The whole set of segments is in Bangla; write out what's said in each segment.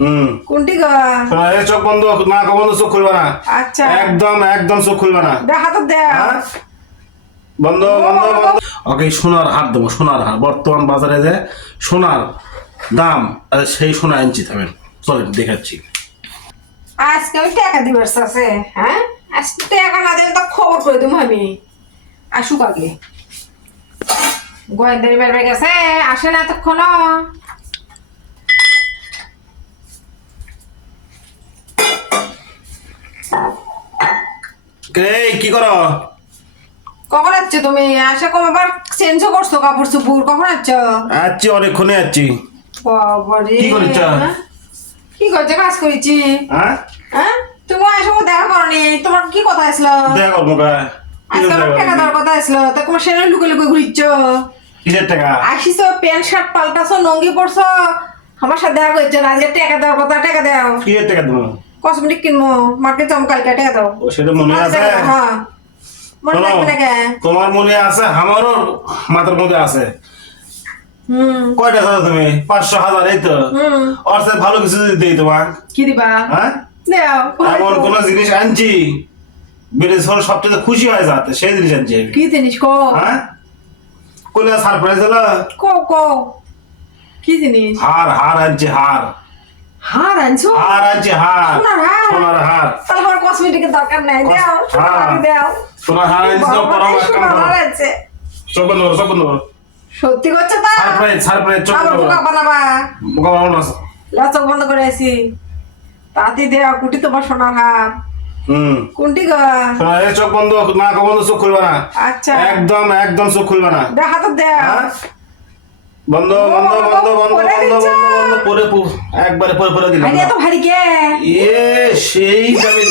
হুম। কোনটি গো? চোখ বন্ধ না বন্ধ চোখ খুলবে না। আচ্ছা। একদম একদম চোখ খুলবে না। দেখা তো দে। হ্যাঁ? বন্ধ বন্ধ বন্ধ। ওকে সোনার হার দেবো সোনার হার। বর্তমান বাজারে যে সোনার দাম সেই সোনা আনছি থাকবেন চলেন দেখাচ্ছি। আজকে আমি টাকা দিবার আছে হ্যাঁ? আজকে টাকা না দিলে তো খবর করে দেবো আমি। আসুক আগে। গোয়েন্দারি বেরবে গেছে আসে না এতক্ষণ এই কি করো? কখন আসছো তুমি? আসে কম আবার চেঞ্জও করছ কাপড় কখন আসছো? আচ্ছি অনেকক্ষণে বাবারে কি করেছ? হ্যাঁ? কি করছ? কাজ করেছি। হ্যাঁ? হ্যাঁ? তুমি আসে দেখা করনি? তোমার কি কথা আসলো? দেখা করব কা আজকে আমার টাকা দেওয়ার কথা আসলো। তা তোমার সেটা লুকে লুকে ঘুরিচ্ছ? কিসের টাকা আসিছো প্যান্ট শার্ট পাল্টাছো নঙ্গি পরছো। আমার সাথে দেখা করছে না? আজকে টাকা দেওয়ার কথা টাকা দাও। কিসের টাকা দেবো কসমেটিক কিনবো মার্কেট চমকালকে টাকা দাও সেটা মনে আছে? হ্যাঁ। মনে থাকবে না তোমার মনে আছে? আমারও মাথার মধ্যে আছে। কয়টা চাও তুমি? পাঁচশো হাজার এই তো। ওর ভালো কিছু দিই তোমার। কি দিবা? হ্যাঁ? এমন কোন জিনিস আনছি সবচেয়ে খুশি হয়ে যাতে সেই জিনিস আনছি কি জিনিস কো হ্যাঁ? কোলে সারপ্রাইজ হলো? কো কো কি জিনিস? হার হার আনছি হার। হার আনছো? হার আনছি হার সোনার হার? সোনার হার তাহলে আমার কসমেটিকের দরকার নাই দাও। সোনার দাও। সোনার হার আনছি তো সোনার হার আছে চোখ বন্ধ করো চোখ বন্ধ করো সত্যি করছে তা? সারপ্রাইজ সারপ্রাইজ চোখ বোকা বানাবা। বোকা বানাবো না। লা চোখ বন্ধ করে আছি তাতে দেওয়া কুটি তোমার সোনার হার হুম। কোনটি গো? চোখ বন্ধ না বন্ধ চোখ খুলবে না। আচ্ছা। একদম একদম চোখ খুলবে না। দেখা তো দে। হ্যাঁ? বন্ধ বন্ধ বন্ধ বন্ধ বন্ধ বন্ধ বন্ধ পরে একবারে পরে পরে দিলাম আরে এত ভারী কে? এ সেই দামে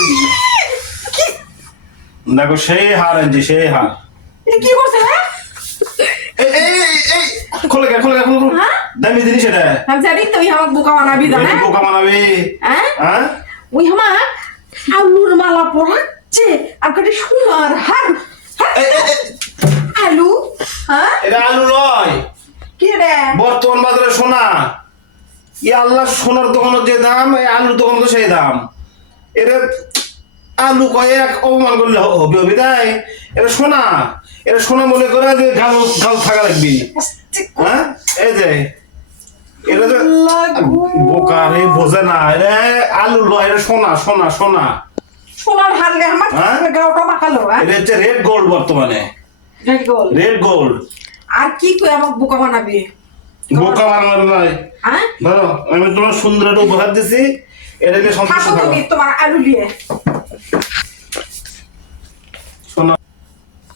দেখো সেই হার আনছি সেই হার। কি করছে হ্যাঁ? এই এই এই, এই খোলে গে খোলে গে খোলে খোলে। হ্যাঁ? দামি জিনিস এটা। আমি জানি তুই আমার বোকা বানাবি জানা এই বোকা বানাবি। হ্যাঁ? হ্যাঁ? ওই আমার আলুর মালা পরাচ্ছে আর কটি সোনার হার। আলু হ্যাঁ? এটা আলু বর্তমান বাজারে সোনা ই আল্লাহ সোনার দোকানের যে দাম এই আলুর দোকানের তো সেই দাম। এটা আলু কয়ে এক অপমান করলে হবে হবে তাই এটা সোনা এটা সোনা মনে করে যে গাল গাল থাকা লাগবি। হ্যাঁ? এই যে এটা লাগু। বোকা রে বোঝে না। এটা আলু নয় এটা সোনা সোনা সোনা। সোনার হার লে আমার হ্যাঁ? গাওটা মাখালো হ্যাঁ? এটা হচ্ছে রেড গোল্ড বর্তমানে। রেড গোল রেড গোল্ড আর কি কই আমাকে বোকা বানাবি? বোকা বানানো নয় হ্যাঁ? ধরো আমি তোমার সুন্দর একটা উপহার দিছি এটা নিয়ে সন্তুষ্ট থাকো থাকো। তুমি তোমার আলু সোনা